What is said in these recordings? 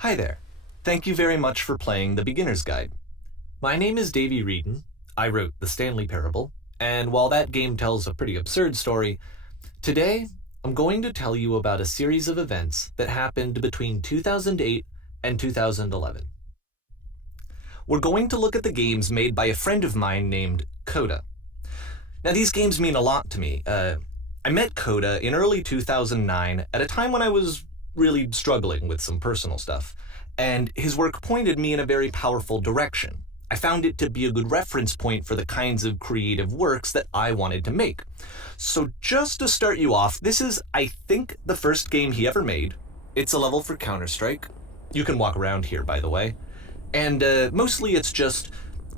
Hi there. Thank you very much for playing The Beginner's Guide. My name is Davey Reedon. I wrote the Stanley Parable, and while that game tells a pretty absurd story, today I'm going to tell you about a series of events that happened between 2008 and 2011. We're going to look at the games made by a friend of mine named Coda. Now, these games mean a lot to me. I met Coda in early 2009 at a time when I was really struggling with some personal stuff, and his work pointed me in a very powerful direction. I found it to be a good reference point for the kinds of creative works that I wanted to make. So just to start you off, this is, I think, the first game he ever made. It's a level for Counter-Strike. You can walk around here, by the way. And mostly it's just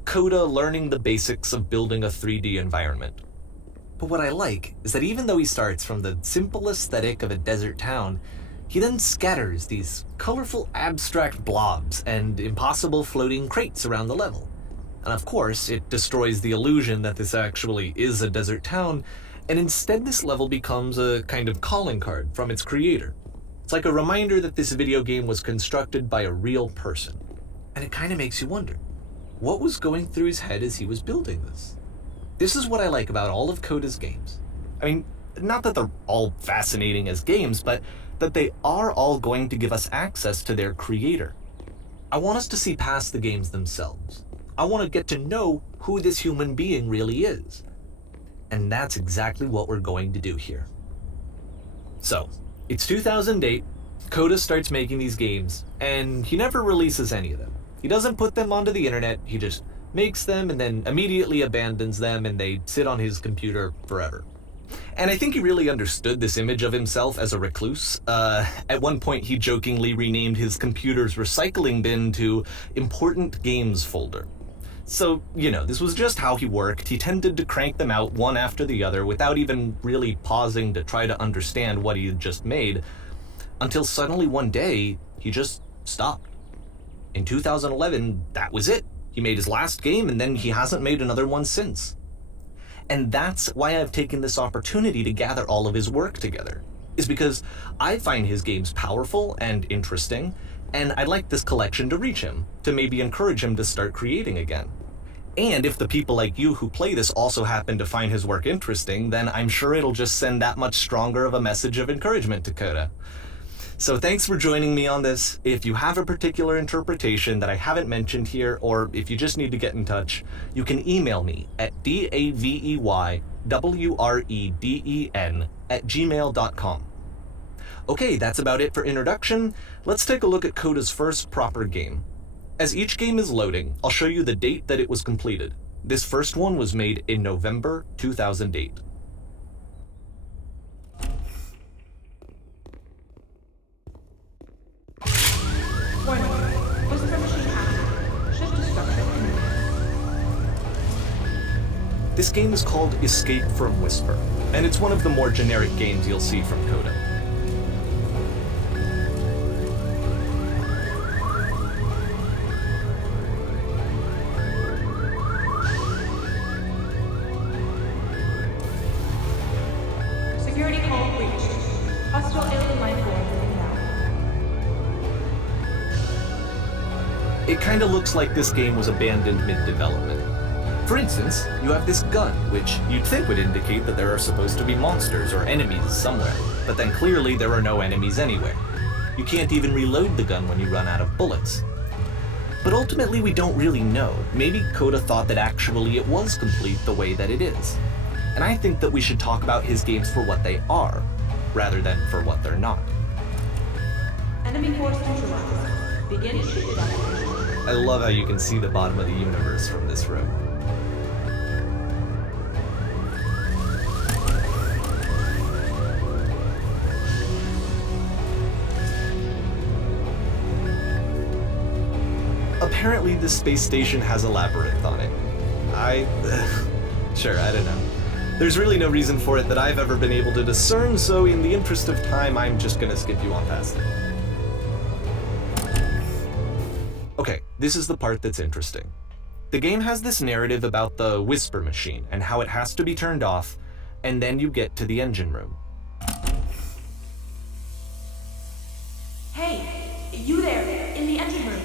Coda learning the basics of building a 3D environment. But what I like is that even though he starts from the simple aesthetic of a desert town, he then scatters these colorful abstract blobs and impossible floating crates around the level. And of course, it destroys the illusion that this actually is a desert town, and instead this level becomes a kind of calling card from its creator. It's like a reminder that this video game was constructed by a real person. And it kind of makes you wonder, what was going through his head as he was building this? This is what I like about all of Coda's games. I mean, not that they're all fascinating as games, but that they are all going to give us access to their creator. I want us to see past the games themselves. I want to get to know who this human being really is. And that's exactly what we're going to do here. So, it's 2008, Coda starts making these games, and he never releases any of them. He doesn't put them onto the internet, he just makes them and then immediately abandons them, and they sit on his computer forever. And I think he really understood this image of himself as a recluse. At one point, he jokingly renamed his computer's recycling bin to Important Games Folder. So, this was just how he worked. He tended to crank them out one after the other without even really pausing to try to understand what he had just made, until suddenly one day, he just stopped. In 2011, that was it. He made his last game, and then he hasn't made another one since. And that's why I've taken this opportunity to gather all of his work together, is because I find his games powerful and interesting, and I'd like this collection to reach him, to maybe encourage him to start creating again. And if the people like you who play this also happen to find his work interesting, then I'm sure it'll just send that much stronger of a message of encouragement to Coda. So thanks for joining me on this. If you have a particular interpretation that I haven't mentioned here, or if you just need to get in touch, you can email me at daveyWreden@gmail.com. Okay, that's about it for introduction. Let's take a look at Coda's first proper game. As each game is loading, I'll show you the date that it was completed. This first one was made in November 2008. This game is called Escape from Whisper, and it's one of the more generic games you'll see from Coda. Security call breached. Hostile alien life form inbound. It kinda looks like this game was abandoned mid-development. For instance, you have this gun, which you'd think would indicate that there are supposed to be monsters or enemies somewhere, but then clearly there are no enemies anywhere. You can't even reload the gun when you run out of bullets. But ultimately we don't really know. Maybe Coda thought that actually it was complete the way that it is. And I think that we should talk about his games for what they are, rather than for what they're not. Enemy force neutralized. Begin ship evacuation. I love how you can see the bottom of the universe from this room. Apparently this space station has a labyrinth on it. Sure, I don't know. There's really no reason for it that I've ever been able to discern, so in the interest of time, I'm just gonna skip you on past it. Okay, this is the part that's interesting. The game has this narrative about the whisper machine and how it has to be turned off, and then you get to the engine room. Hey, you there? in the engine room.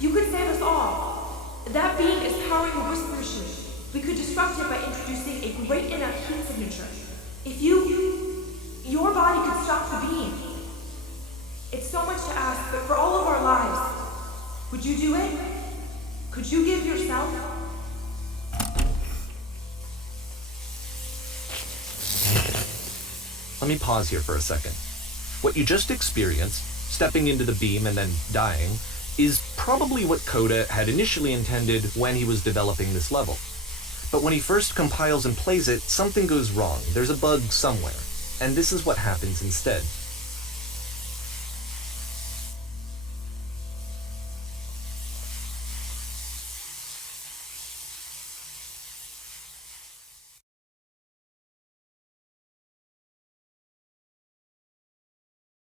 You could save us all. That being is powering the Whisper machine. We could disrupt it by introducing a great enough heat signature. If your body could stop the beam. It's so much to ask, but for all of our lives, would you do it? Could you give yourself? Let me pause here for a second. What you just experienced, stepping into the beam and then dying, is probably what Coda had initially intended when he was developing this level. But when he first compiles and plays it, something goes wrong. There's a bug somewhere. And this is what happens instead.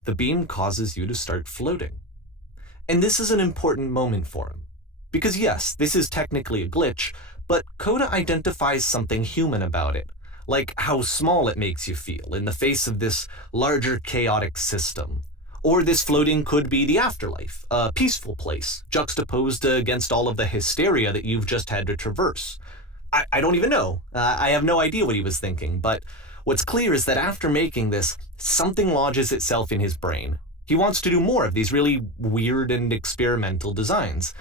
The beam causes you to start floating. And this is an important moment for him. Because yes, this is technically a glitch, but Coda identifies something human about it, like how small it makes you feel in the face of this larger chaotic system. Or this floating could be the afterlife, a peaceful place, juxtaposed against all of the hysteria that you've just had to traverse. I don't even know. I have no idea what he was thinking, but what's clear is that after making this, something lodges itself in his brain. He wants to do more of these really weird and experimental designs.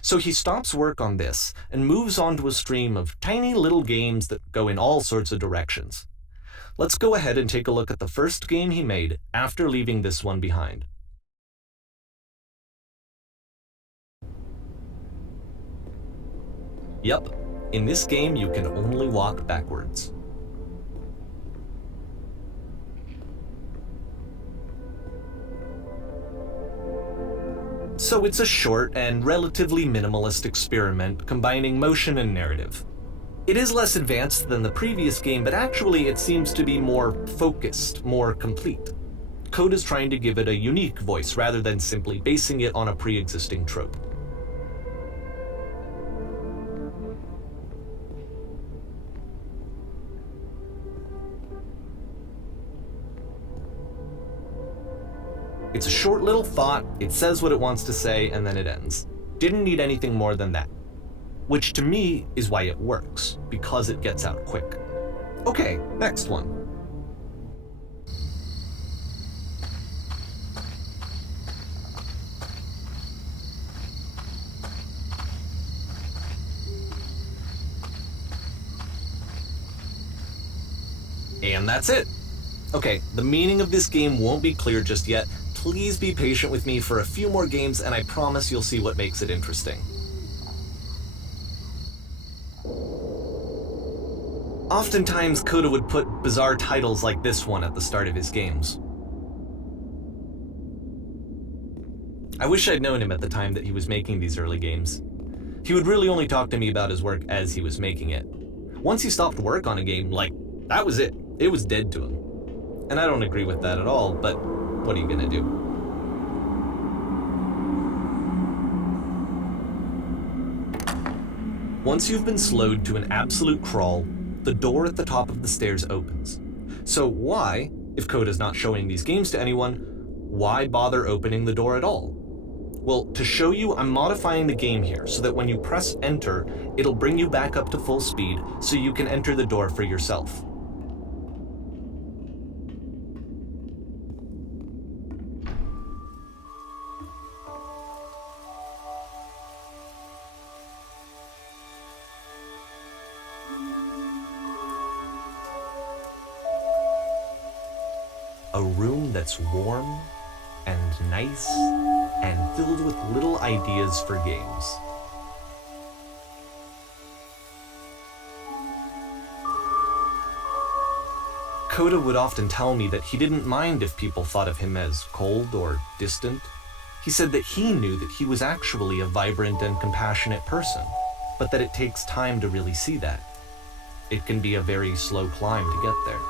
So he stops work on this and moves on to a stream of tiny little games that go in all sorts of directions. Let's go ahead and take a look at the first game he made after leaving this one behind. Yep, in this game you can only walk backwards. So it's a short and relatively minimalist experiment combining motion and narrative. It is less advanced than the previous game, but actually it seems to be more focused, more complete. Coda's trying to give it a unique voice rather than simply basing it on a pre-existing trope. It's a short little thought, it says what it wants to say, and then it ends. Didn't need anything more than that. Which to me is why it works, because it gets out quick. Okay, next one. And that's it. Okay, the meaning of this game won't be clear just yet. Please be patient with me for a few more games, and I promise you'll see what makes it interesting. Oftentimes, Coda would put bizarre titles like this one at the start of his games. I wish I'd known him at the time that he was making these early games. He would really only talk to me about his work as he was making it. Once he stopped work on a game, that was it. It was dead to him. And I don't agree with that at all, but what are you gonna do? Once you've been slowed to an absolute crawl, the door at the top of the stairs opens. So why, if Coda's not showing these games to anyone, why bother opening the door at all? Well, to show you, I'm modifying the game here so that when you press enter, it'll bring you back up to full speed so you can enter the door for yourself. A room that's warm and nice and filled with little ideas for games. Coda would often tell me that he didn't mind if people thought of him as cold or distant. He said that he knew that he was actually a vibrant and compassionate person, but that it takes time to really see that. It can be a very slow climb to get there.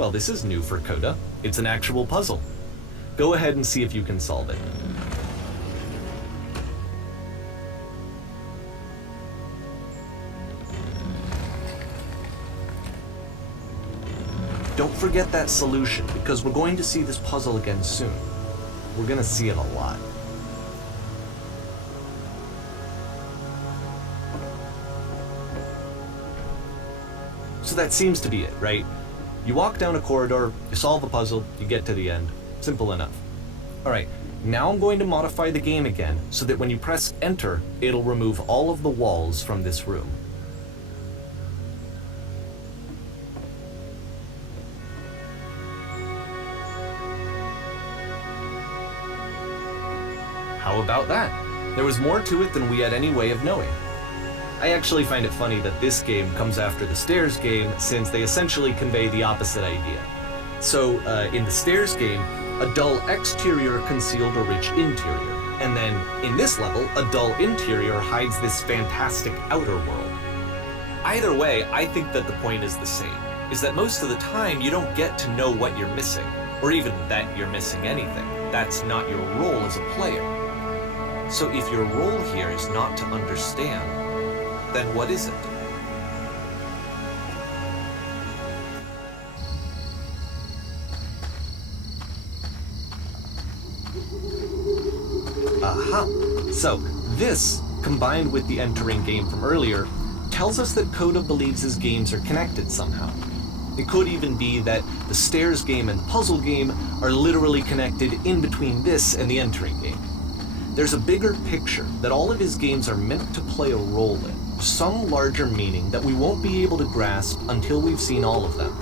Well, this is new for Coda. It's an actual puzzle. Go ahead and see if you can solve it. Don't forget that solution, because we're going to see this puzzle again soon. We're going to see it a lot. So that seems to be it, right? You walk down a corridor, you solve a puzzle, you get to the end. Simple enough. Alright, now I'm going to modify the game again so that when you press enter, it'll remove all of the walls from this room. How about that? There was more to it than we had any way of knowing. I actually find it funny that this game comes after the Stairs game, since they essentially convey the opposite idea. So, in the Stairs game, a dull exterior concealed a rich interior, and then, in this level, a dull interior hides this fantastic outer world. Either way, I think that the point is the same, is that most of the time you don't get to know what you're missing, or even that you're missing anything. That's not your role as a player. So if your role here is not to understand, then what is it? Aha! So this, combined with the entering game from earlier, tells us that Coda believes his games are connected somehow. It could even be that the Stairs game and the puzzle game are literally connected in between this and the entering game. There's a bigger picture that all of his games are meant to play a role in, some larger meaning that we won't be able to grasp until we've seen all of them.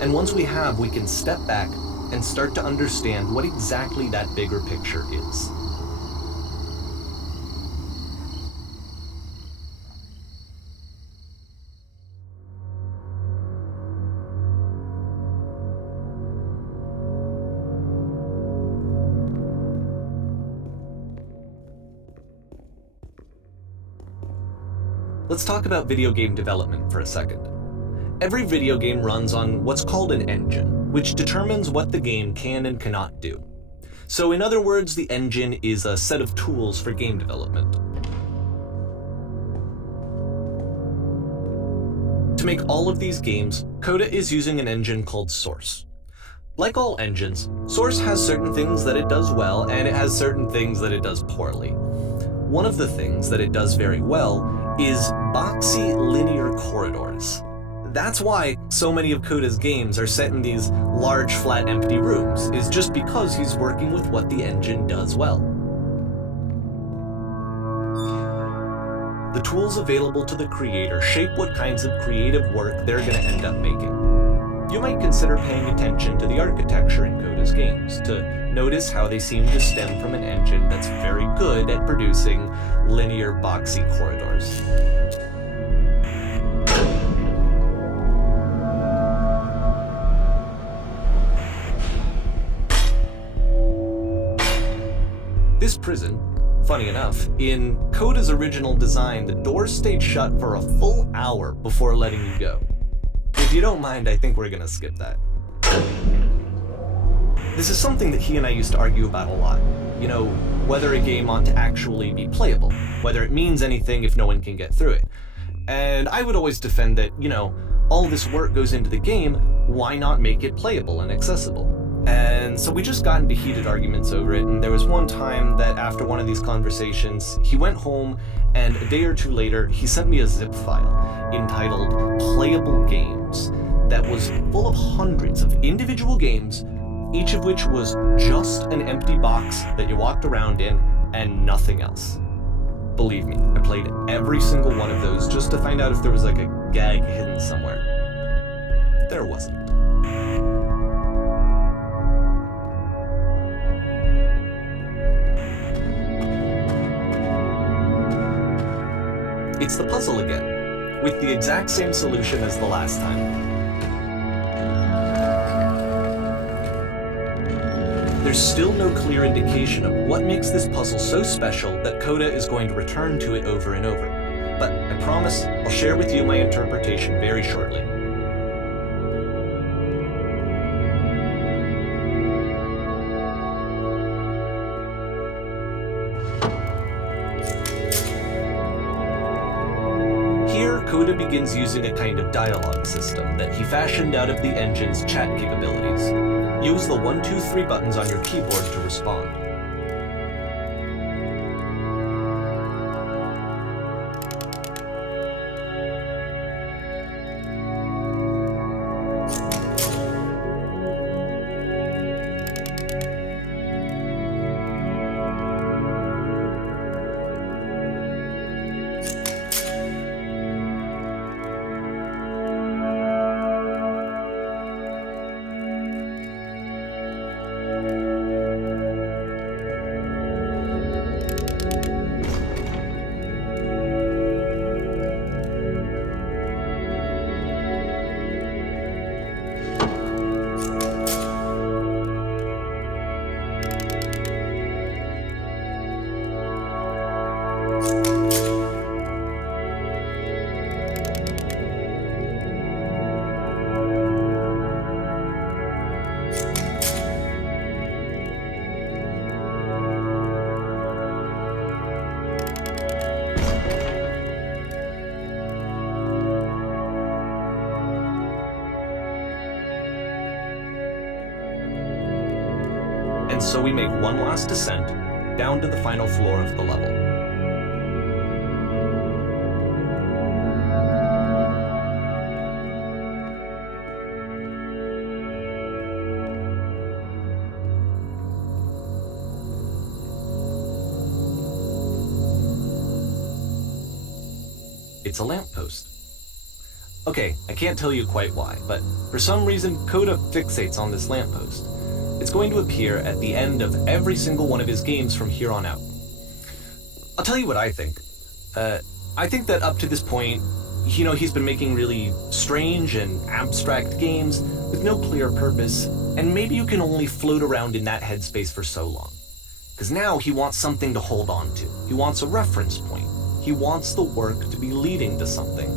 And once we have, we can step back and start to understand what exactly that bigger picture is. Let's talk about video game development for a second. Every video game runs on what's called an engine, which determines what the game can and cannot do. So in other words, the engine is a set of tools for game development. To make all of these games, Coda is using an engine called Source. Like all engines, Source has certain things that it does well, and it has certain things that it does poorly. One of the things that it does very well is boxy linear corridors. That's why so many of Coda's games are set in these large, flat, empty rooms, is just because he's working with what the engine does well. The tools available to the creator shape what kinds of creative work they're going to end up making. You might consider paying attention to the architecture in Coda's games, to notice how they seem to stem from an engine that's very good at producing linear, boxy corridors. This prison, funny enough, in Coda's original design, the doors stayed shut for a full hour before letting you go. If you don't mind, I think we're gonna skip that. This is something that he and I used to argue about a lot. You know, whether a game ought to actually be playable, whether it means anything if no one can get through it. And I would always defend that, you know, all this work goes into the game, why not make it playable and accessible? And so we just got into heated arguments over it, and there was one time that after one of these conversations, he went home, and a day or two later, he sent me a zip file entitled Playable Games that was full of hundreds of individual games, each of which was just an empty box that you walked around in and nothing else. Believe me, I played every single one of those just to find out if there was like a gag hidden somewhere. There wasn't. It's the puzzle again, with the exact same solution as the last time. There's still no clear indication of what makes this puzzle so special that Coda is going to return to it over and over. But I promise I'll share with you my interpretation very shortly. Coda begins using a kind of dialogue system that he fashioned out of the engine's chat capabilities. Use the 1, 2, 3 buttons on your keyboard to respond. And so we make one last descent down to the final floor of the level. It's a lamppost. Okay, I can't tell you quite why, but for some reason Coda fixates on this lamppost. It's going to appear at the end of every single one of his games from here on out. I'll tell you what I think. I think that up to this point, he's been making really strange and abstract games with no clear purpose, and maybe you can only float around in that headspace for so long. Because now he wants something to hold on to. He wants a reference point. He wants the work to be leading to something.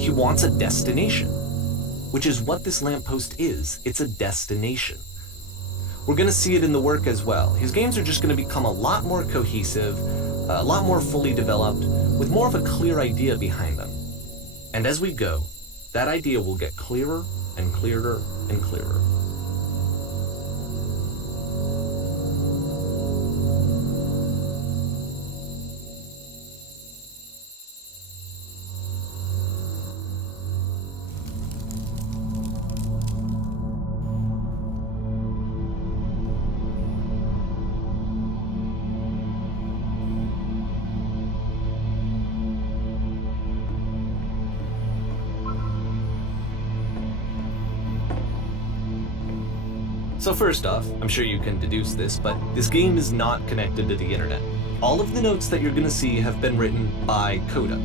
He wants a destination, which is what this lamppost is. It's a destination. We're going to see it in the work as well. His games are just going to become a lot more cohesive, a lot more fully developed, with more of a clear idea behind them. And as we go, that idea will get clearer and clearer and clearer. So first off, I'm sure you can deduce this, but this game is not connected to the internet. All of the notes that you're gonna see have been written by Coda.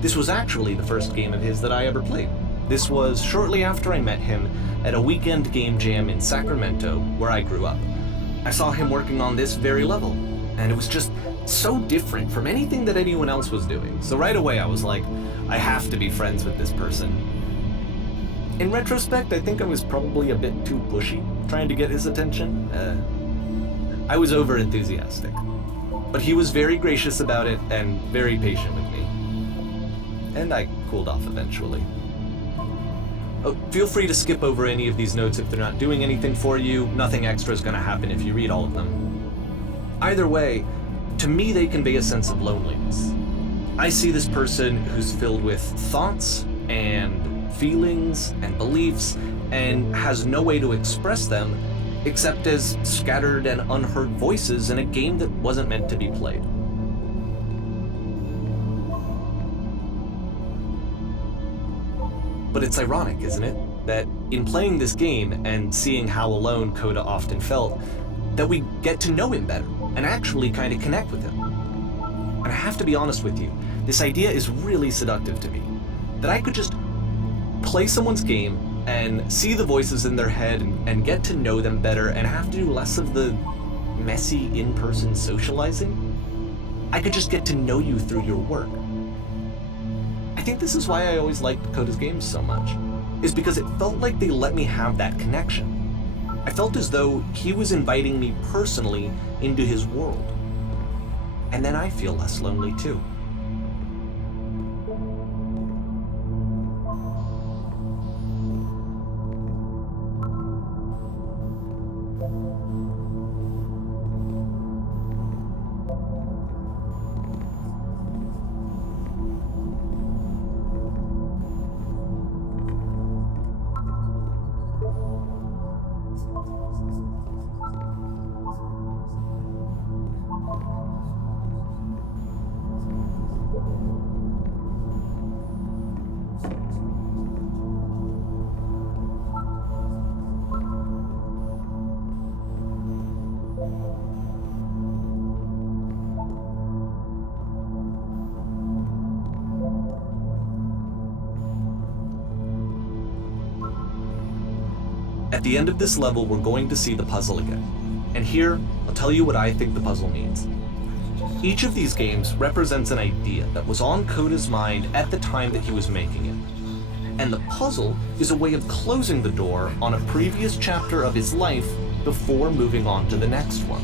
This was actually the first game of his that I ever played. This was shortly after I met him at a weekend game jam in Sacramento, where I grew up. I saw him working on this very level, and it was just so different from anything that anyone else was doing. So right away I was like, I have to be friends with this person. In retrospect, I think I was probably a bit too pushy, trying to get his attention. I was over-enthusiastic. But he was very gracious about it and very patient with me. And I cooled off eventually. Oh, feel free to skip over any of these notes if they're not doing anything for you. Nothing extra is going to happen if you read all of them. Either way, to me they convey a sense of loneliness. I see this person who's filled with thoughts and feelings and beliefs and has no way to express them except as scattered and unheard voices in a game that wasn't meant to be played. But it's ironic, isn't it, that in playing this game and seeing how alone Coda often felt, that we get to know him better and actually kind of connect with him. And I have to be honest with you, this idea is really seductive to me, that I could just play someone's game and see the voices in their head and get to know them better and have to do less of the messy in-person socializing. I could just get to know you through your work. I think this is why I always liked Coda's games so much, is because it felt like they let me have that connection. I felt as though he was inviting me personally into his world. And then I feel less lonely too. At the end of this level, we're going to see the puzzle again. And here, I'll tell you what I think the puzzle means. Each of these games represents an idea that was on Coda's mind at the time that he was making it. And the puzzle is a way of closing the door on a previous chapter of his life before moving on to the next one.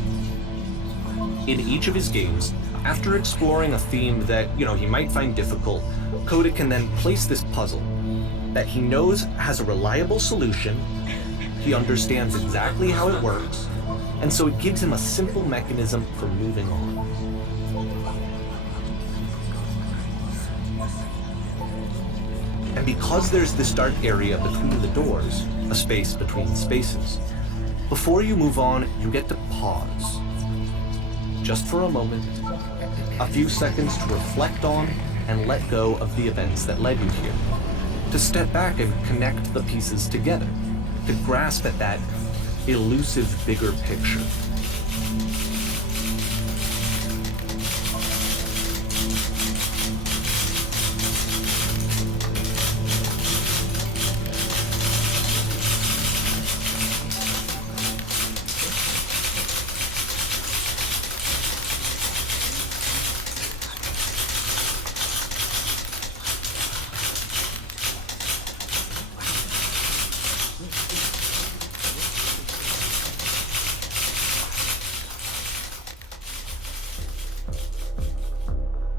In each of his games, after exploring a theme that, he might find difficult, Coda can then place this puzzle that he knows has a reliable solution, he understands exactly how it works, and so it gives him a simple mechanism for moving on. And because there's this dark area between the doors, a space between spaces, before you move on, you get to pause. Just for a moment, a few seconds to reflect on and let go of the events that led you here. To step back and connect the pieces together. To grasp at that elusive bigger picture.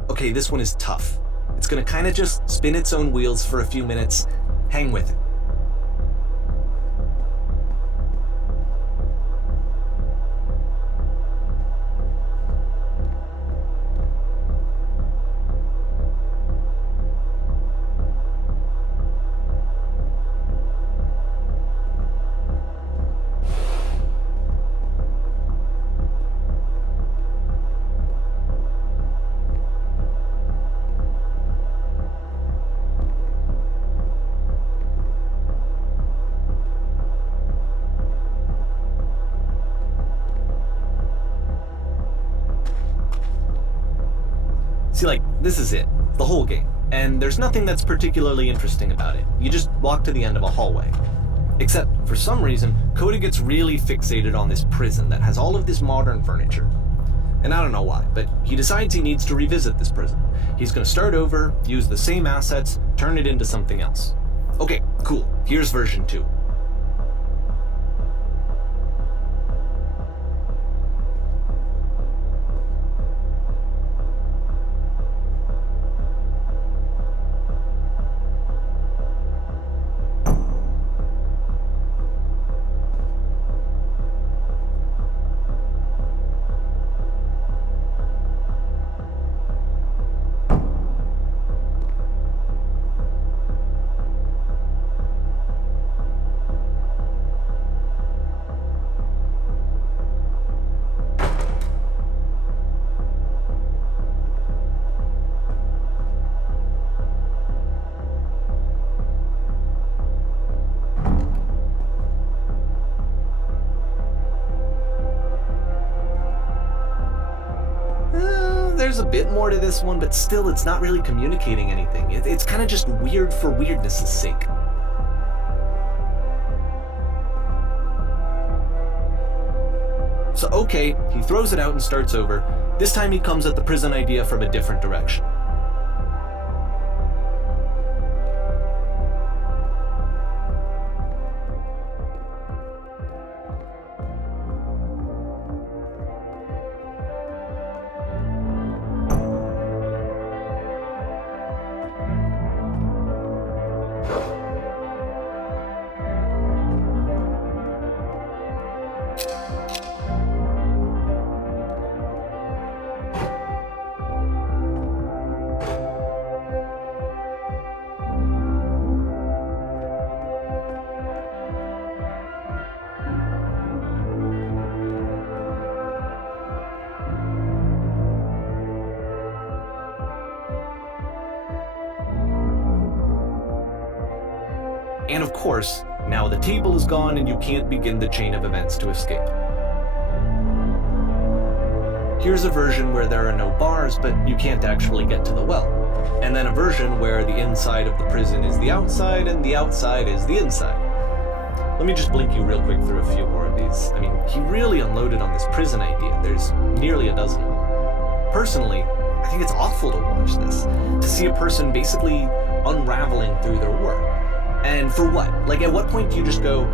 Okay, this one is tough. It's gonna kind of just spin its own wheels for a few minutes. Hang with it. See, this is it, the whole game, and there's nothing that's particularly interesting about it. You just walk to the end of a hallway. Except, for some reason, Coda gets really fixated on this prison that has all of this modern furniture. And I don't know why, but he decides he needs to revisit this prison. He's gonna start over, use the same assets, turn it into something else. Okay, cool, here's version 2. There's a bit more to this one, but still it's not really communicating anything. It's kind of just weird for weirdness' sake. So okay, he throws it out and starts over. This time he comes at the prison idea from a different direction. And of course, now the table is gone and you can't begin the chain of events to escape. Here's a version where there are no bars, but you can't actually get to the well. And then a version where the inside of the prison is the outside and the outside is the inside. Let me just blink you real quick through a few more of these. I mean, he really unloaded on this prison idea. There's nearly a dozen. Personally, I think it's awful to watch this, to see a person basically unraveling through their work. And for what? Like, at what point do you just go,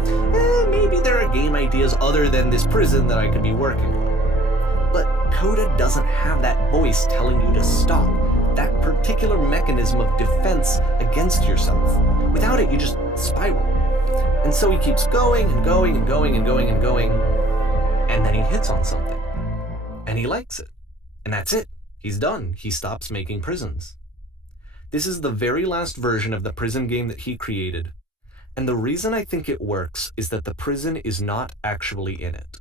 maybe there are game ideas other than this prison that I could be working on? But Coda doesn't have that voice telling you to stop, that particular mechanism of defense against yourself. Without it, you just spiral. And so he keeps going and going and going and going and going, and then he hits on something. And he likes it. And that's it. He's done. He stops making prisons. This is the very last version of the prison game that he created. And the reason I think it works is that the prison is not actually in it.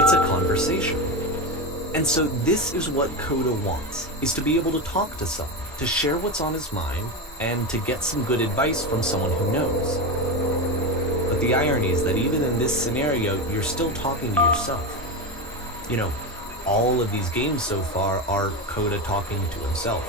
It's a conversation. And so this is what Coda wants, is to be able to talk to someone, to share what's on his mind, and to get some good advice from someone who knows. But the irony is that even in this scenario, you're still talking to yourself. You know, all of these games so far are Coda talking to himself.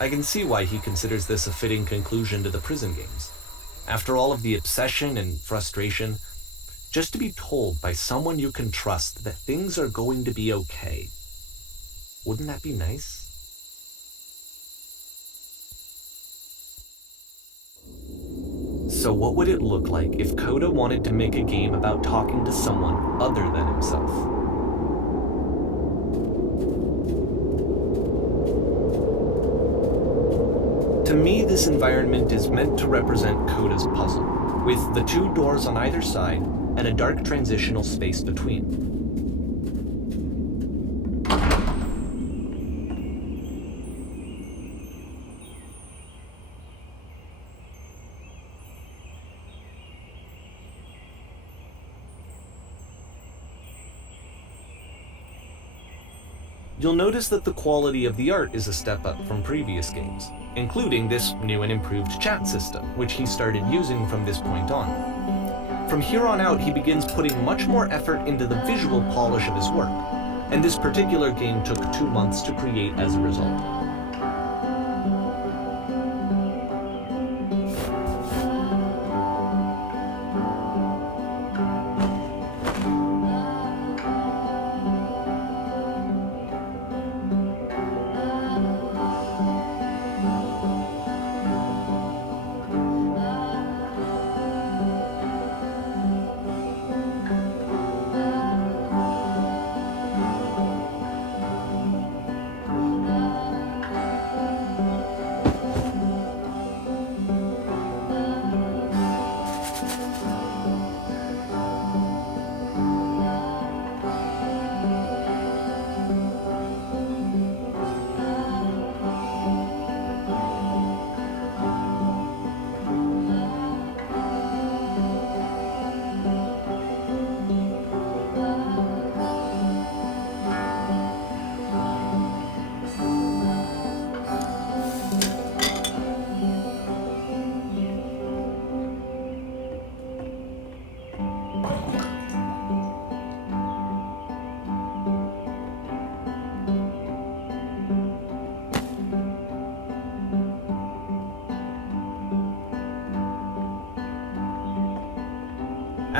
I can see why he considers this a fitting conclusion to the prison games. After all of the obsession and frustration, just to be told by someone you can trust that things are going to be okay. Wouldn't that be nice? So what would it look like if Coda wanted to make a game about talking to someone other than himself? To me, this environment is meant to represent Coda's puzzle, with the two doors on either side and a dark transitional space between. You'll notice that the quality of the art is a step up from previous games, including this new and improved chat system, which he started using from this point on. From here on out, he begins putting much more effort into the visual polish of his work, and this particular game took 2 months to create as a result.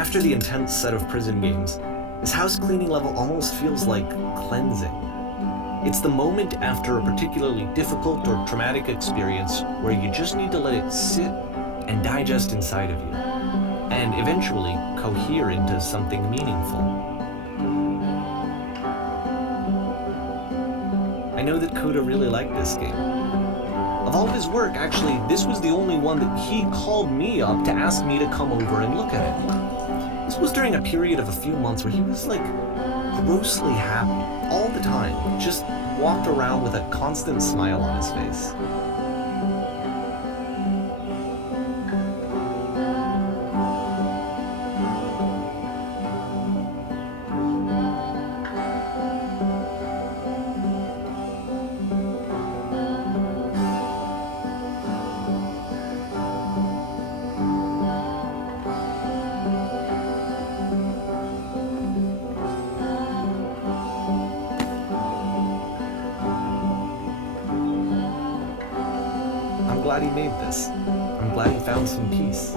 After the intense set of prison games, this house cleaning level almost feels like cleansing. It's the moment after a particularly difficult or traumatic experience where you just need to let it sit and digest inside of you, and eventually cohere into something meaningful. I know that Coda really liked this game. Of all of his work, actually, this was the only one that he called me up to ask me to come over and look at it. This was during a period of a few months where he was like grossly happy all the time, just walked around with a constant smile on his face. I'm glad he made this. I'm glad he found some peace.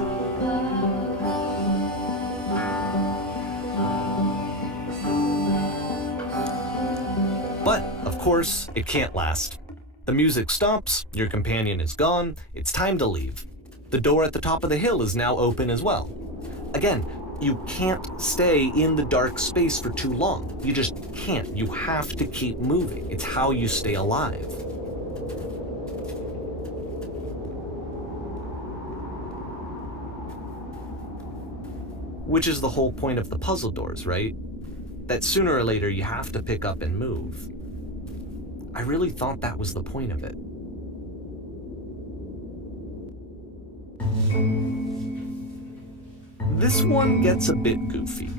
But, of course, it can't last. The music stops, your companion is gone, it's time to leave. The door at the top of the hill is now open as well. Again, you can't stay in the dark space for too long. You just can't. You have to keep moving. It's how you stay alive. Which is the whole point of the puzzle doors, right? That sooner or later you have to pick up and move. I really thought that was the point of it. This one gets a bit goofy.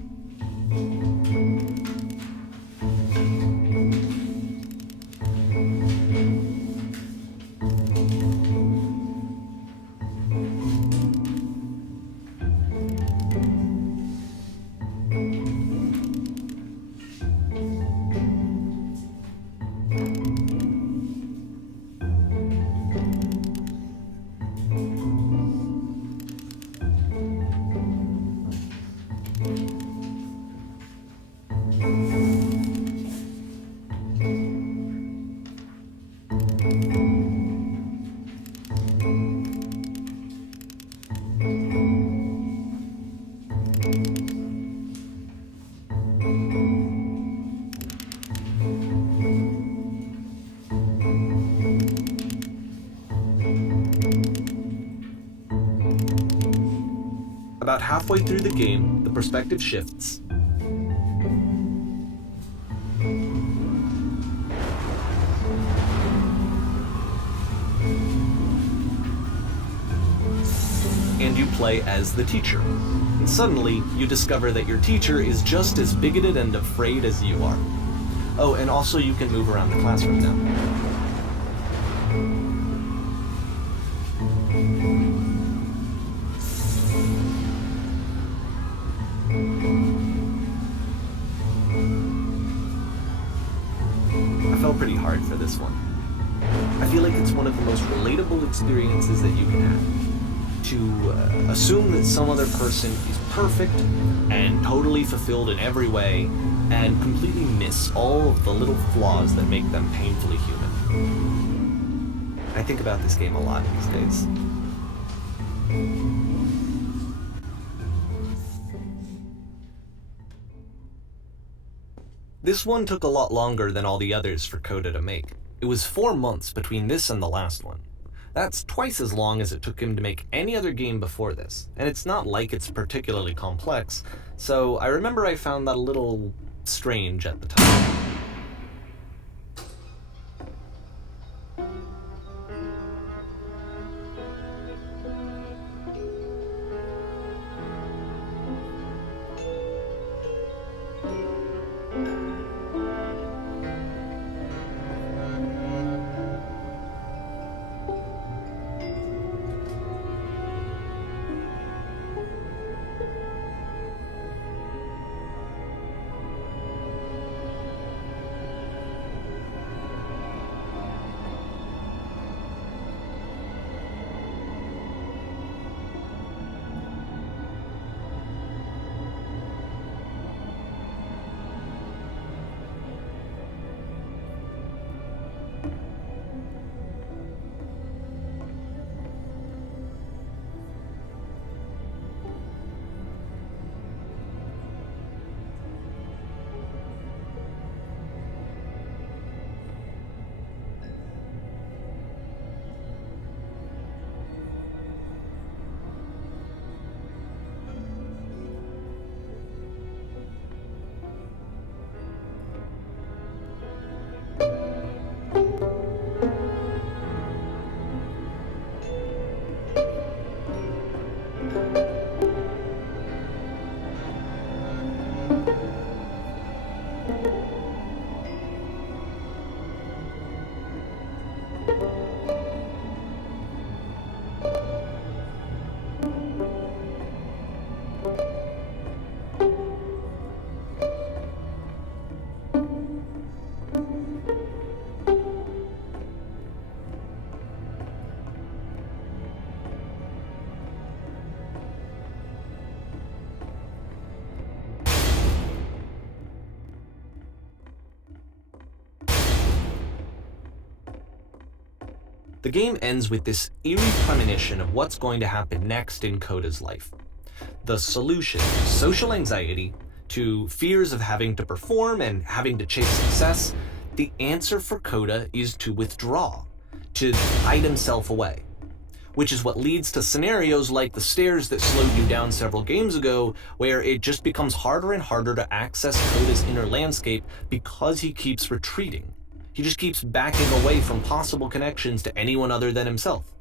About halfway through the game, the perspective shifts. And you play as the teacher. And suddenly, you discover that your teacher is just as bigoted and afraid as you are. Oh, and also you can move around the classroom now. I fell pretty hard for this one. I feel like it's one of the most relatable experiences that you can have. To assume that some other person is perfect and totally fulfilled in every way, and completely miss all of the little flaws that make them painfully human. I think about this game a lot these days. This one took a lot longer than all the others for Coda to make. It was 4 months between this and the last one. That's twice as long as it took him to make any other game before this, and it's not like it's particularly complex, so I remember I found that a little strange at the time. The game ends with this eerie premonition of what's going to happen next in Coda's life. The solution to social anxiety, to fears of having to perform and having to chase success, the answer for Coda is to withdraw, to hide himself away. Which is what leads to scenarios like the stairs that slowed you down several games ago, where it just becomes harder and harder to access Coda's inner landscape because he keeps retreating. He just keeps backing away from possible connections to anyone other than himself.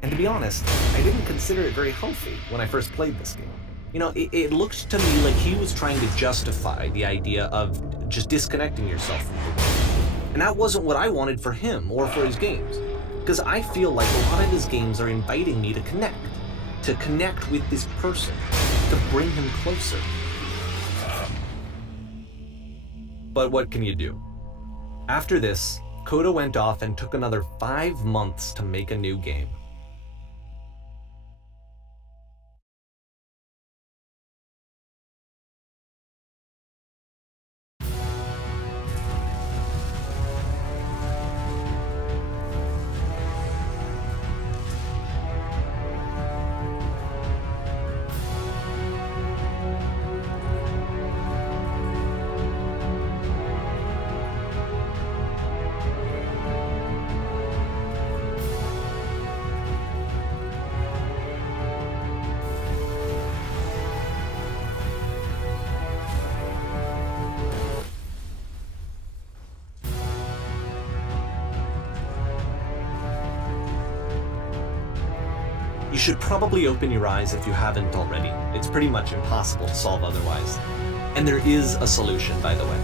And to be honest, I didn't consider it very healthy when I first played this game. It looked to me like he was trying to justify the idea of just disconnecting yourself from the world. And that wasn't what I wanted for him or for his games. Because I feel like a lot of his games are inviting me to connect with this person, to bring him closer. But what can you do? After this, Coda went off and took another 5 months to make a new game. You should probably open your eyes if you haven't already. It's pretty much impossible to solve otherwise. And there is a solution, by the way.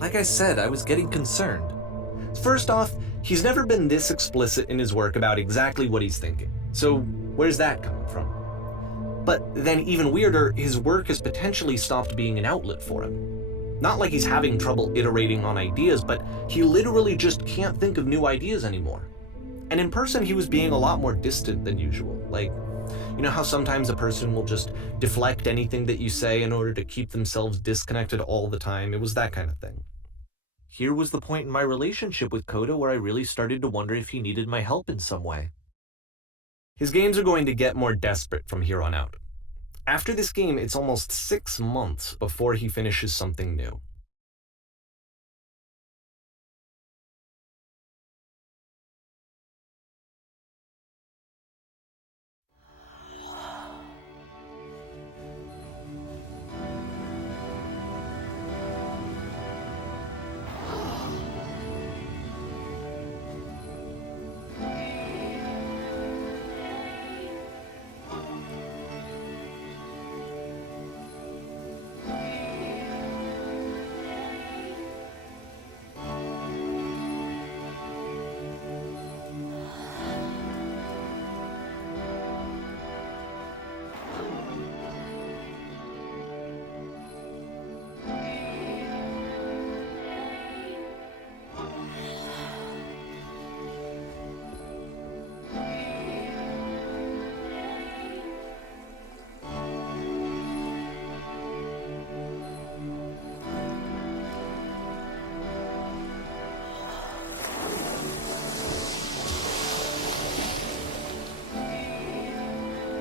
Like I said, I was getting concerned. First off, he's never been this explicit in his work about exactly what he's thinking. So where's that coming from? But then even weirder, his work has potentially stopped being an outlet for him. Not like he's having trouble iterating on ideas, but he literally just can't think of new ideas anymore. And in person, he was being a lot more distant than usual. Like, you know how sometimes a person will just deflect anything that you say in order to keep themselves disconnected all the time? It was that kind of thing. Here was the point in my relationship with Coda where I really started to wonder if he needed my help in some way. His games are going to get more desperate from here on out. After this game, it's almost 6 months before he finishes something new.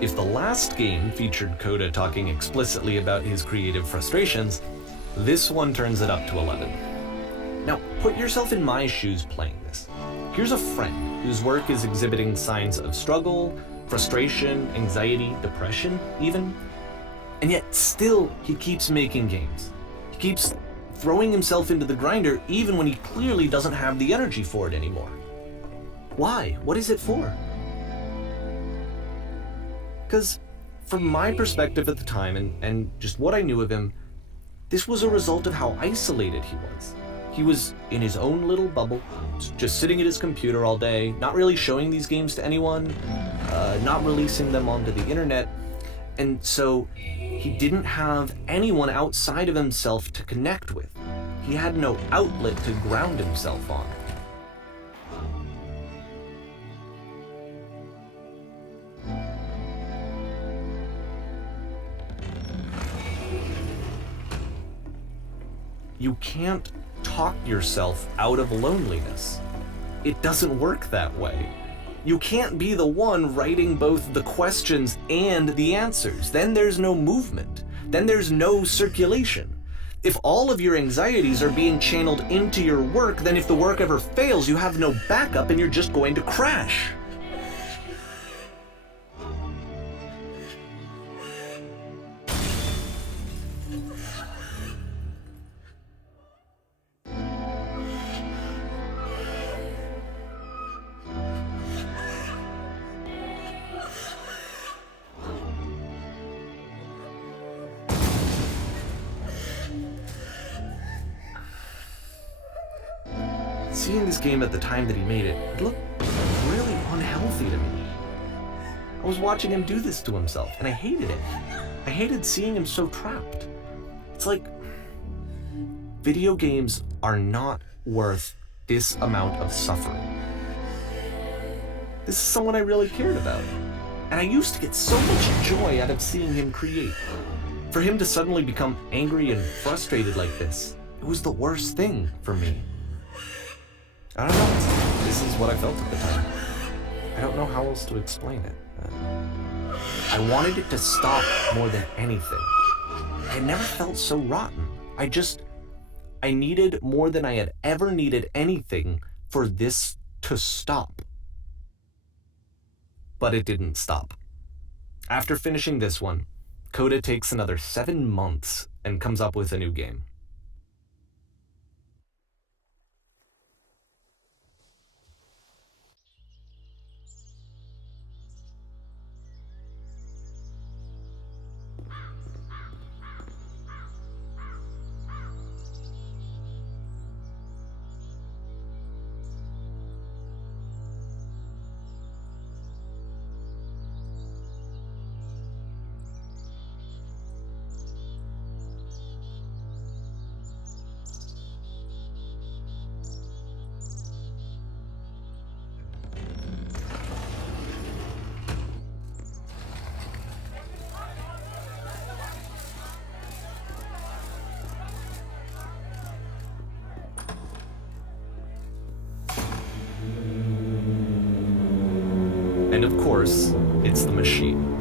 If the last game featured Coda talking explicitly about his creative frustrations, this one turns it up to 11. Now, put yourself in my shoes playing this. Here's a friend whose work is exhibiting signs of struggle, frustration, anxiety, depression even, and yet still he keeps making games. He keeps throwing himself into the grinder even when he clearly doesn't have the energy for it anymore. Why? What is it for? Because from my perspective at the time and just what I knew of him, this was a result of how isolated he was. He was in his own little bubble, just sitting at his computer all day, not really showing these games to anyone, not releasing them onto the internet, and so he didn't have anyone outside of himself to connect with. He had no outlet to ground himself on. You can't talk yourself out of loneliness. It doesn't work that way. You can't be the one writing both the questions and the answers. Then there's no movement. Then there's no circulation. If all of your anxieties are being channeled into your work, then if the work ever fails, you have no backup and you're just going to crash. Seeing this game at the time that he made it, it looked really unhealthy to me. I was watching him do this to himself, and I hated it. I hated seeing him so trapped. It's like, video games are not worth this amount of suffering. This is someone I really cared about, and I used to get so much joy out of seeing him create. For him to suddenly become angry and frustrated like this, it was the worst thing for me. I don't know, this is what I felt at the time. I don't know how else to explain it. I wanted it to stop more than anything. I never felt so rotten. I needed more than I had ever needed anything for this to stop. But it didn't stop. After finishing this one, Coda takes another 7 months and comes up with a new game. And of course, it's the machine.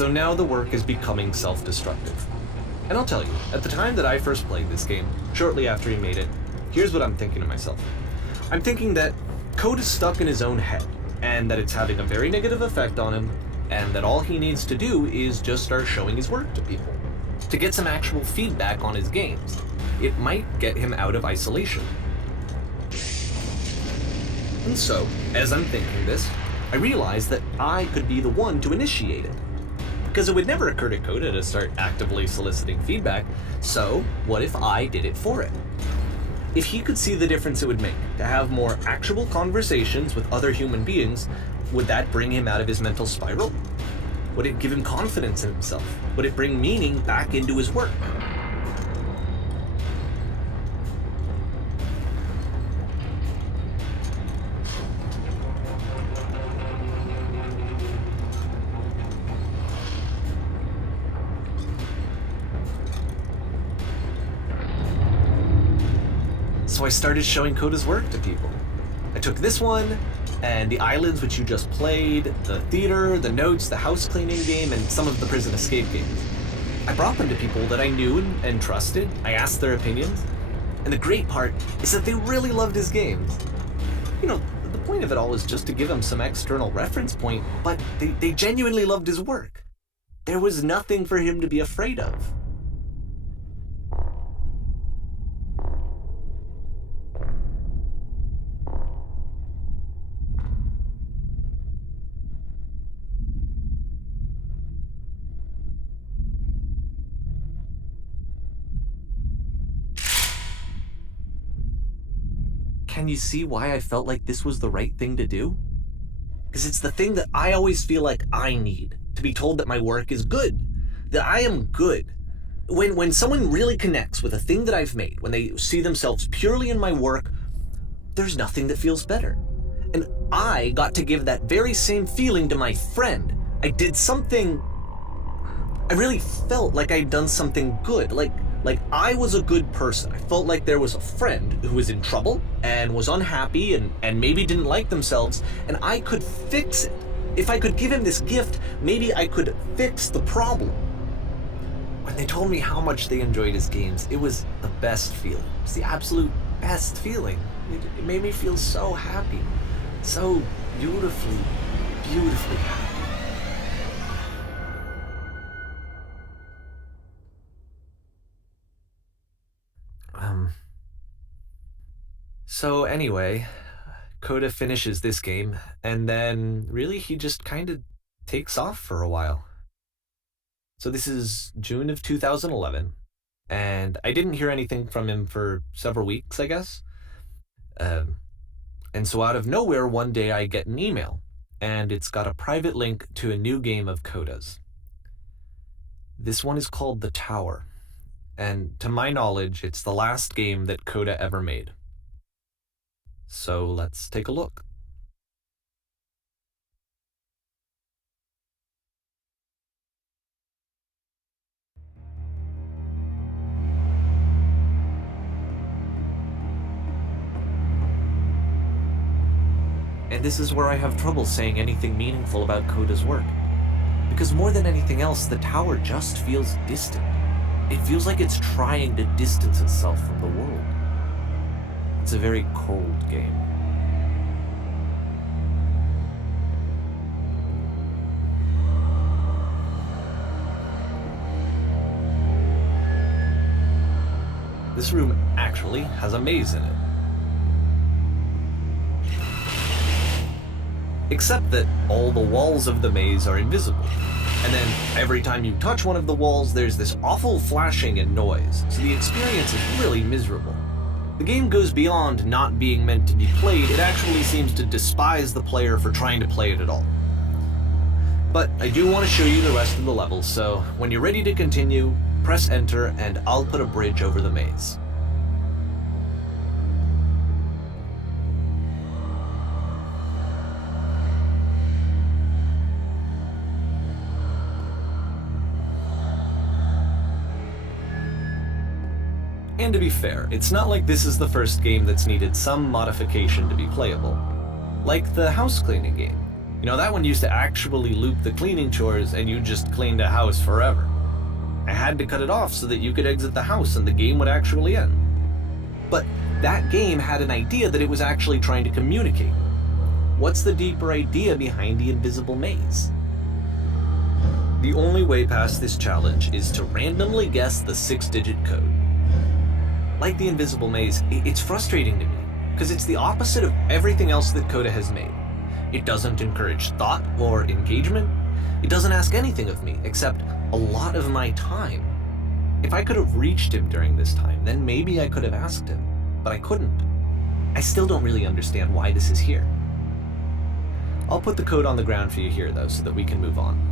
So now the work is becoming self-destructive. And I'll tell you, at the time that I first played this game, shortly after he made it, here's what I'm thinking to myself. I'm thinking that code is stuck in his own head, and that it's having a very negative effect on him, and that all he needs to do is just start showing his work to people, to get some actual feedback on his games. It might get him out of isolation. And so, as I'm thinking this, I realize that I could be the one to initiate it. Because it would never occur to Coda to start actively soliciting feedback, so what if I did it for it? If he could see the difference it would make to have more actual conversations with other human beings, would that bring him out of his mental spiral? Would it give him confidence in himself? Would it bring meaning back into his work? So I started showing Coda's work to people. I took this one, and the islands which you just played, the theater, the notes, the house cleaning game, and some of the prison escape games. I brought them to people that I knew and trusted. I asked their opinions. And the great part is that they really loved his games. You know, the point of it all is just to give him some external reference point, but they genuinely loved his work. There was nothing for him to be afraid of. Can you see why I felt like this was the right thing to do? Because it's the thing that I always feel like I need, to be told that my work is good, that I am good. When someone really connects with a thing that I've made, when they see themselves purely in my work, there's nothing that feels better. And I got to give that very same feeling to my friend. I did something, I really felt like I'd done something good, like I was a good person. I felt like there was a friend who was in trouble and was unhappy and maybe didn't like themselves, and I could fix it. If I could give him this gift, maybe I could fix the problem. When they told me how much they enjoyed his games, it was the best feeling. It was the absolute best feeling. It made me feel so happy, so beautifully, beautifully happy. So anyway, Coda finishes this game, and then really he just kind of takes off for a while. So this is June of 2011, and I didn't hear anything from him for several weeks, I guess. And so out of nowhere, one day I get an email, and it's got a private link to a new game of Coda's. This one is called The Tower, and to my knowledge, it's the last game that Coda ever made. So let's take a look. And this is where I have trouble saying anything meaningful about Coda's work. Because more than anything else, the tower just feels distant. It feels like it's trying to distance itself from the world. It's a very cold game. This room actually has a maze in it. Except that all the walls of the maze are invisible. And then every time you touch one of the walls, there's this awful flashing and noise, so the experience is really miserable. The game goes beyond not being meant to be played, it actually seems to despise the player for trying to play it at all. But I do want to show you the rest of the levels, so when you're ready to continue, press enter and I'll put a bridge over the maze. And to be fair, it's not like this is the first game that's needed some modification to be playable. Like the house cleaning game. That one used to actually loop the cleaning chores and you just cleaned a house forever. I had to cut it off so that you could exit the house and the game would actually end. But that game had an idea that it was actually trying to communicate. What's the deeper idea behind the invisible maze? The only way past this challenge is to randomly guess the 6-digit code. Like the invisible maze, it's frustrating to me, because it's the opposite of everything else that Coda has made. It doesn't encourage thought or engagement. It doesn't ask anything of me, except a lot of my time. If I could have reached him during this time, then maybe I could have asked him, but I couldn't. I still don't really understand why this is here. I'll put the code on the ground for you here, though, so that we can move on.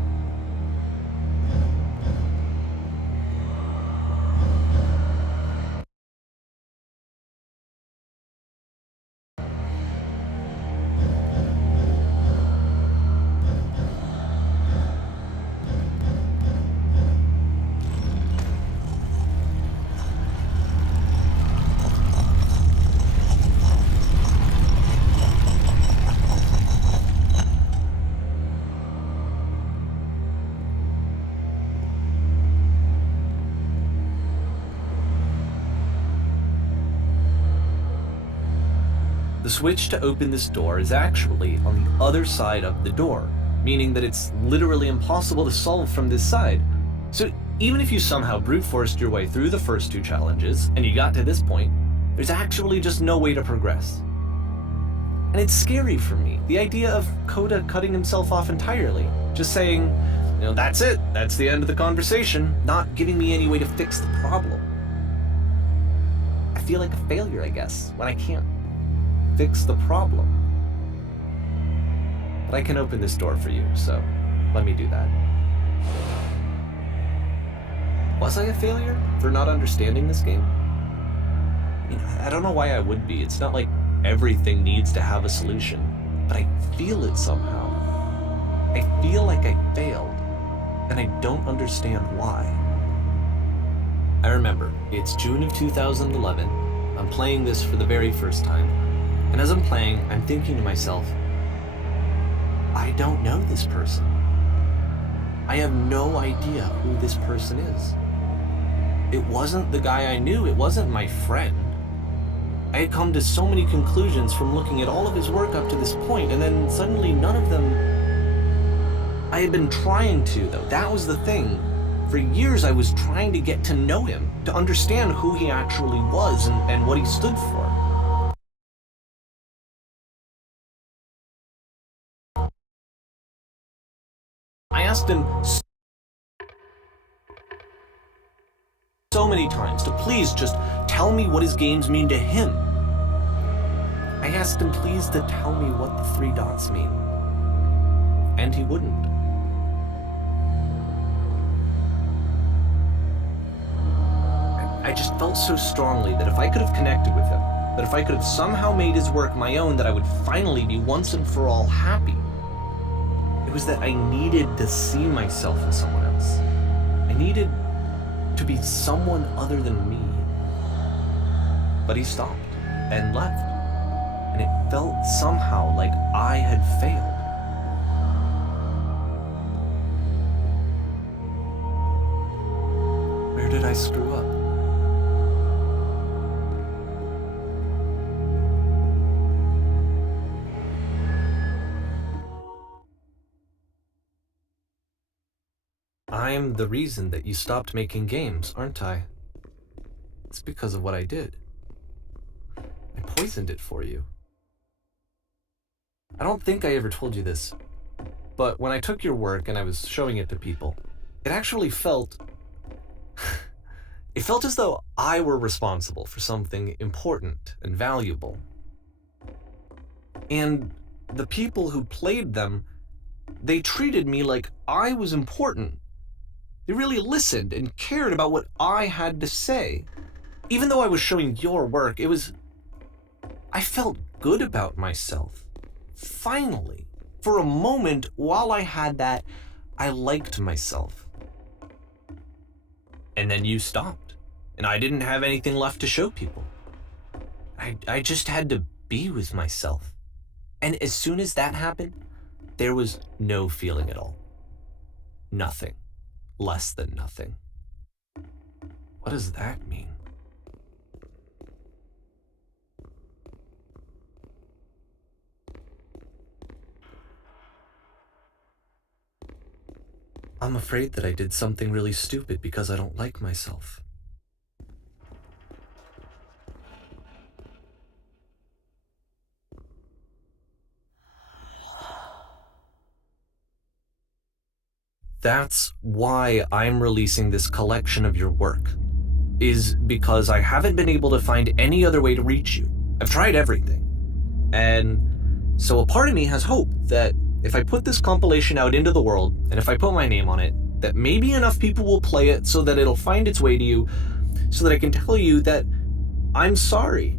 The switch to open this door is actually on the other side of the door, meaning that it's literally impossible to solve from this side. So even if you somehow brute forced your way through the first 2 challenges and you got to this point, there's actually just no way to progress. And it's scary for me, the idea of Coda cutting himself off entirely, just saying, that's it, that's the end of the conversation, not giving me any way to fix the problem. I feel like a failure, I guess, when I can't fix the problem. But I can open this door for you, so let me do that. Was I a failure for not understanding this game? I don't know why I would be. It's not like everything needs to have a solution, but I feel it somehow. I feel like I failed, and I don't understand why. I remember, it's June of 2011. I'm playing this for the very first time. And as I'm playing, I'm thinking to myself, I don't know this person. I have no idea who this person is. It wasn't the guy I knew, it wasn't my friend. I had come to so many conclusions from looking at all of his work up to this point, and then suddenly none of them... I had been trying to, though. That was the thing. For years I was trying to get to know him, to understand who he actually was and what he stood for. I asked him so many times to please just tell me what his games mean to him. I asked him please to tell me what the 3 dots mean. And he wouldn't. I just felt so strongly that if I could have connected with him, that if I could have somehow made his work my own, that I would finally be once and for all happy. It was that I needed to see myself in someone else. I needed to be someone other than me. But he stopped and left, and it felt somehow like I had failed. Where did I screw up? I'm the reason that you stopped making games, aren't I? It's because of what I did. I poisoned it for you. I don't think I ever told you this, but when I took your work and I was showing it to people, it actually felt... it felt as though I were responsible for something important and valuable. And the people who played them, they treated me like I was important. They really listened and cared about what I had to say. Even though I was showing your work, I felt good about myself. Finally. For a moment, while I had that, I liked myself. And then you stopped, and I didn't have anything left to show people. I just had to be with myself. And as soon as that happened, There was no feeling at all. Nothing. Less than nothing. What does that mean? I'm afraid that I did something really stupid because I don't like myself. That's why I'm releasing this collection of your work, is because I haven't been able to find any other way to reach you. I've tried everything. And so a part of me has hope that if I put this compilation out into the world, and if I put my name on it, that maybe enough people will play it so that it'll find its way to you, so that I can tell you that I'm sorry.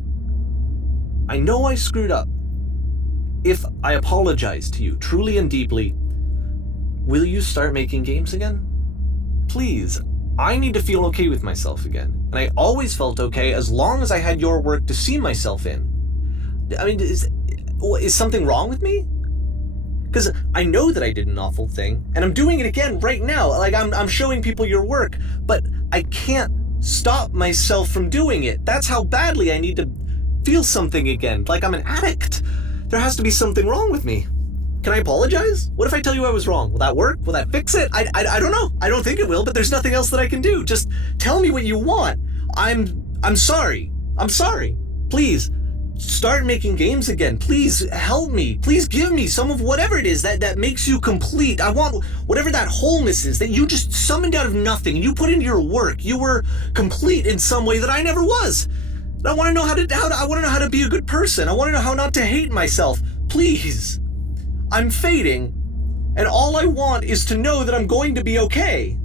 I know I screwed up. If I apologize to you truly and deeply, will you start making games again? Please, I need to feel okay with myself again. And I always felt okay as long as I had your work to see myself in. I mean, is something wrong with me? Because I know that I did an awful thing, and I'm doing it again right now. Like, I'm showing people your work, but I can't stop myself from doing it. That's how badly I need to feel something again, like I'm an addict. There has to be something wrong with me. Can I apologize? What if I tell you I was wrong? Will that work? Will that fix it? I don't know. I don't think it will, but there's nothing else that I can do. Just tell me what you want. I'm sorry. I'm sorry. Please, start making games again. Please help me. Please give me some of whatever it is that makes you complete. I want whatever that wholeness is that you just summoned out of nothing and you put into your work. You were complete in some way that I never was. I want to know I want to know how to be a good person. I want to know how not to hate myself. Please. I'm fading, and all I want is to know that I'm going to be okay.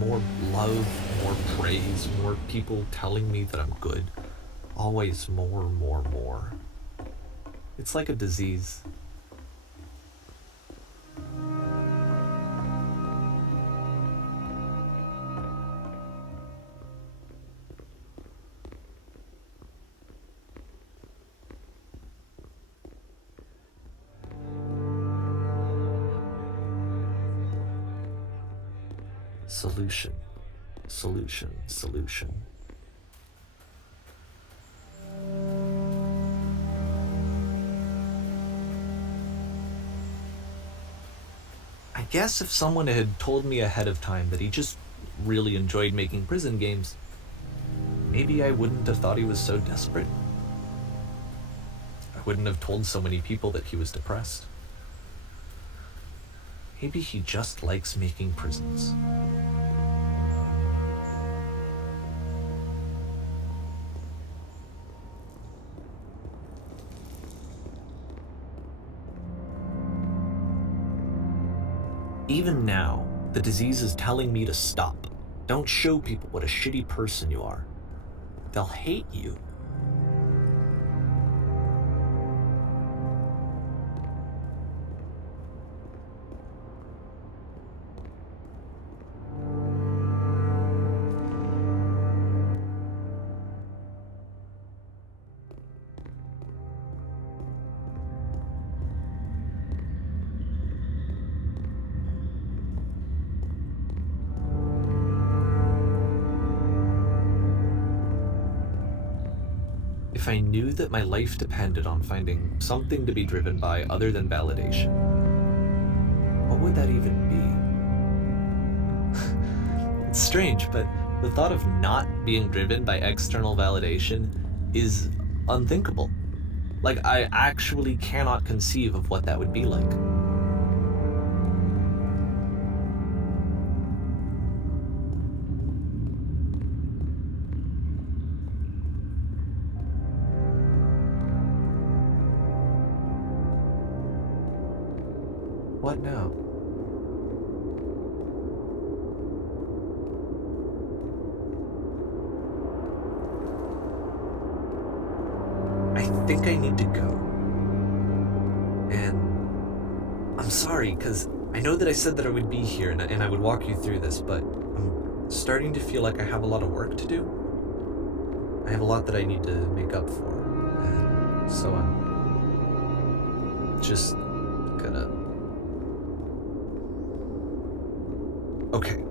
More love, more praise, more people telling me that I'm good. Always more. It's like a disease. Solution. I guess if someone had told me ahead of time that he just really enjoyed making prison games, maybe I wouldn't have thought he was so desperate. I wouldn't have told so many people that he was depressed. Maybe he just likes making prisons. Even now, the disease is telling me to stop. Don't show people what a shitty person you are. They'll hate you. If I knew that my life depended on finding something to be driven by other than validation, what would that even be? It's strange, but the thought of not being driven by external validation is unthinkable. Like, I actually cannot conceive of what that would be like. what now? I think I need to go. And I'm sorry, because I know that I said that I would be here and I would walk you through this, but I'm starting to feel like I have a lot of work to do. I have a lot that I need to make up for. And so I'm just gonna... Okay.